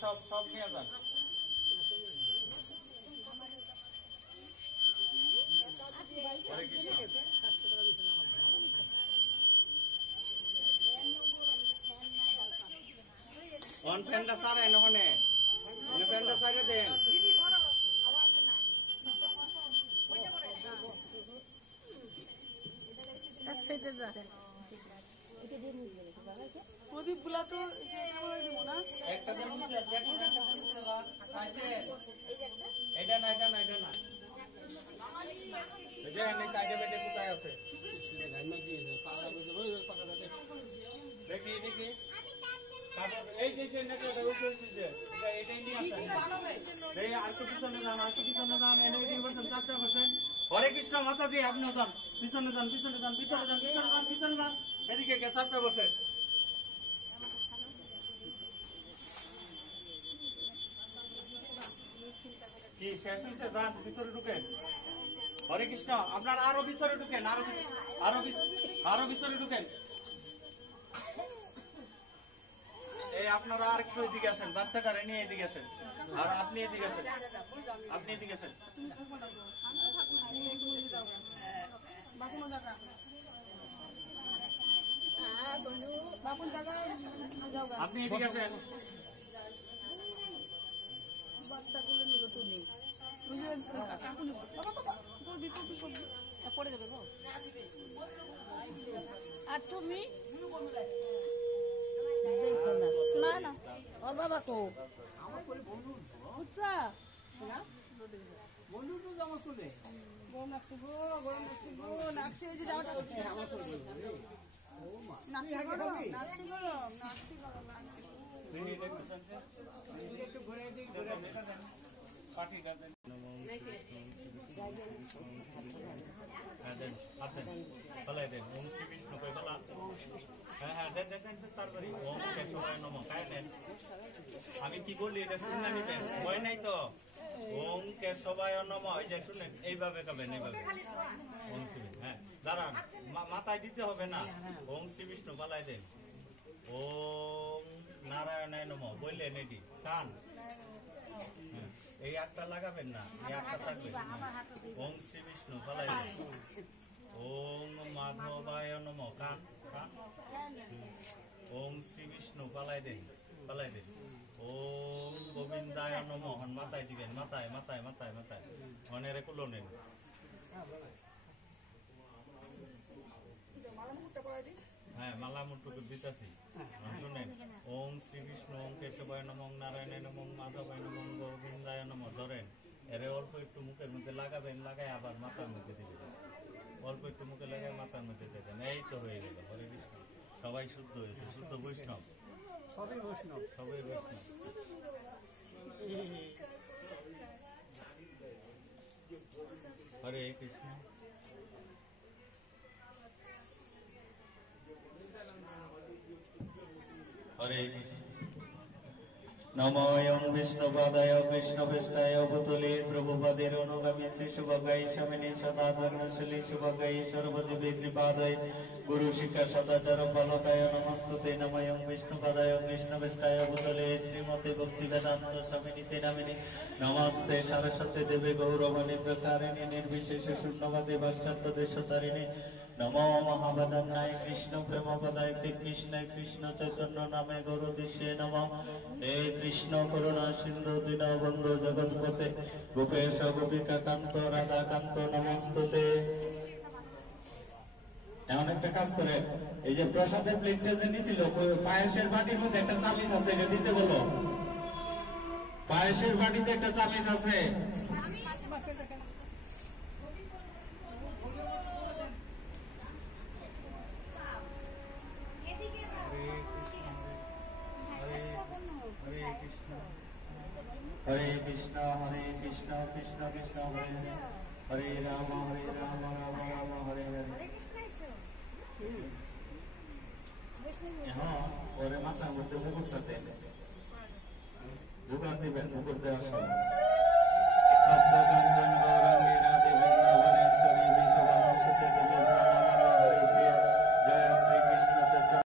সব সব নিয়ে যান। হরে কৃষ্ণ। অন ফ্যানটা সারাই নহনে ফ্যানটা সারিয়ে দেন। প্রদীপ গুলা তো দেবো না একটা এটা না এটা না এটা না সাইডে বেডে কোথায় আছে দেখি দেখি এই যে এটাই নিয়ে আসেন এই আরেকটু পিছনে যান আরেকটু পিছনে যান এনে 4%। হরে কৃষ্ণ মাতাজি আপনিও যান পিছনে যান পিছনে যান ভিতরে যান ভিতরে যান ভিতরে যান এদিকে 4%। কি শেষ হয়েছে যান ভিতরে ঢুকেন। হরে কৃষ্ণ আপনার আরো ভিতরে ঢুকেন আরো ভিতরে ঢুকেন। এই আপনারা আর একটু এদিকে আসেন বাচ্চাটারে নিয়ে এদিকে আসেন আর আপনি এদিকে আসেন আপনি এদিকে আসেন আপনি এদিকে আসেন। পড়ে যাবে গো আর তুমি দেখো না না ওর বাবা কো বুঝছা বন্ধু তো জামা চলে গরম লাগছে গো গরম লাগছে গো নাকছে ওই যে জামাটা নাকছে গরম নাকছে গরম নাকছে গরম নাকছে একটু ঘুরে দিই ঘুরে দেন পাটিটা দেন দেন আপনি ফলাই দেন ওম শ্রী বিষ্ণু কই বলা হ্যাঁ হ্যাঁ দেন দেন দেন তাড়াতাড়ি ওম কেশবায় নমঃ কায় নেন আমি কি বলি এটা শুনে নিবেন ভয় নাই তো ওম কেশবায় নমঃ এই যে শুনেন এইভাবে কবেন এইভাবে ওম শ্রী হ্যাঁ দাঁড়ান মাথায় দিতে হবে না ওম শ্রী বিষ্ণু ফলাই দেন ওম নারায়ণায় নমঃ বললেন এটি কান এই আটটা লাগাবেন না এই আটটা থাকবে ওম শ্রী বিষ্ণু ফলাই দেন ওম মাধবায় নমঃ কান কান ওম শ্রী বিষ্ণু ফলাই দেন ওম গোবিন্দায় নমঃ হন মাথায় দিবেন মাথায় মাথায় মাথায় মাথায় হনেরে কুলো নেন হ্যাঁ মালা মুটুকু দিতেছি শুনেন ওম শ্রী বিষ্ণু ওম কেশবায় নমঃ নারায়ণায় নমঃ মাধবায় নমঃ গোবিন্দায় নমঃ ধরেন এরে অল্প একটু মুখের মধ্যে লাগাবেন লাগাই আবার মাথার মধ্যে দিবেন অল্প একটু মুখে লাগাই মাথার মধ্যে দেবেন এই তো হয়ে গেল হরে কৃষ্ণ সবাই শুদ্ধ হয়েছে শুদ্ধ বৈষ্ণব সবাই বৈষ্ণব হরে কৃষ্ণ হরে কৃষ্ণ নমোয়ং বিষ্ণুপাদায় কৃষ্ণপৃষ্ঠায় ভূতলে প্রভুপদের অনুগামী শ্রী শুভগাই স্বামিনী সদা ধর্মশীলী শুভগাই সর্বজীবে কৃপাদয় গুরু শিক্ষা সদাচার ফলকায় নমস্তুতে নমোয়ং বিষ্ণুপাদায় কৃষ্ণপৃষ্ঠায় ভূতলে শ্রীমতী ভক্তি বেদান্ত স্বামিনীতে নামিনী নমস্তে সরস্বতী দেবী গৌরবণী প্রচারিণী নির্বিশেষে শূন্যবাদী পাশ্চাত্য দেশতারিণী নমো মহাবদন্নায় কৃষ্ণ প্রেমপদায় কৃষ্ণ কৃষ্ণ চৈতন্য নামে গৌরদিশে নমঃ হে কৃষ্ণ করুণা সিন্ধু দীনবন্ধু জগৎপতে গোপেশ গোপিকা কান্ত রাধাকান্ত নমস্তুতে। এমন একটা কাজ করে এই যে প্রসাদের প্লেটটা যে নিছিল পায়েসের বাটির মধ্যে একটা চামিচ আছে এটা দিতে বলো পায়েসের বাটিতে একটা চামিচ আছে হরে কৃষ্ণ কৃষ্ণ কৃষ্ণ হরে হরে রাম রাম রাম হরে হরে হ্যাঁ ওরে মাথার মধ্যে মুকুটটা দেন মুকুট দিবেন মুকুট দেওয়ার সময়